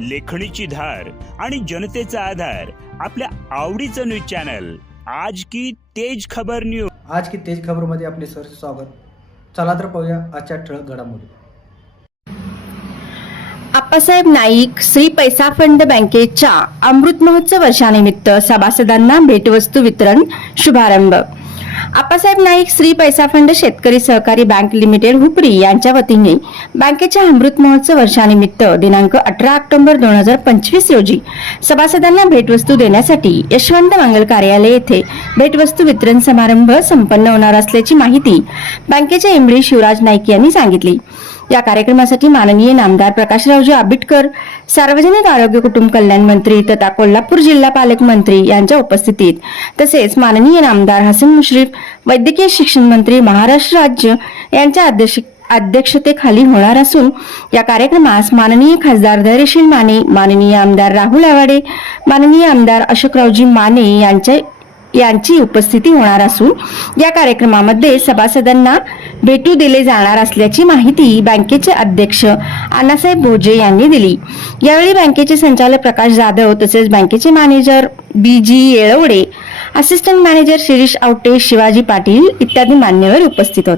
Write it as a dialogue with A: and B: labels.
A: लेखणीची धार आणि जनतेचा आधार आपल्या आवडीचं न्यूज चॅनल. आज की तेज खबर न्यूज
B: आज की तेज खबरमध्ये आपले सर स्वागत. चला तर पाहूया आजच्या ठळक घडामोडी.
C: आप्पासाहेब नाईक श्री पैसा फंड बँकेच्या अमृत महोत्सव वर्षानिमित्त सभासदांना भेटवस्तू वितरण शुभारंभ. आप्पासाहेब नाईक श्री पैसा फंड शेतकरी सहकारी बँक लिमिटेड हुपरी यांच्या वतीने बँकेच्या अमृत महोत्सव वर्षानिमित्त दिनांक अठरा ऑक्टोबर दोन हजार पंचवीस रोजी सभासदांना भेटवस्तू देण्यासाठी यशवंत मंगल कार्यालय येथे भेटवस्तू वितरण समारंभ संपन्न होणार असल्याची माहिती बँकेचे एमडी शिवराज नाईक यांनी सांगितली. या कार्यक्रमासाठी माननीय नामदार प्रकाशरावजी आंबेडकर सार्वजनिक आरोग्य कुटुंब कल्याण मंत्री तथा कोल्हापूर जिल्हा पालकमंत्री यांच्या उपस्थितीत तसेच माननीय नामदार हसन मुश्रीफ वैद्यकीय शिक्षण मंत्री महाराष्ट्र राज्य यांच्या अध्यक्ष अध्यक्षतेखाली होणार असून या कार्यक्रमास माननीय खासदार धैर्यशील माने माननीय आमदार राहुल आवाडे माननीय आमदार अशोकरावजी माने यांच्या यांची उपस्थिती होणार असून या कार्यक्रमामध्ये सभासदांना भेटू दिले जाणार असल्याची माहिती बँकेचे अध्यक्ष अण्णासाहेब भोजे यांनी दिली. यावेळी बँकेचे संचालक प्रकाश जाधव तसेच बँकेचे manager B G Yelwade assistant manager Shirish Awate Shivaji Patil इत्यादी मान्यवर उपस्थित होते.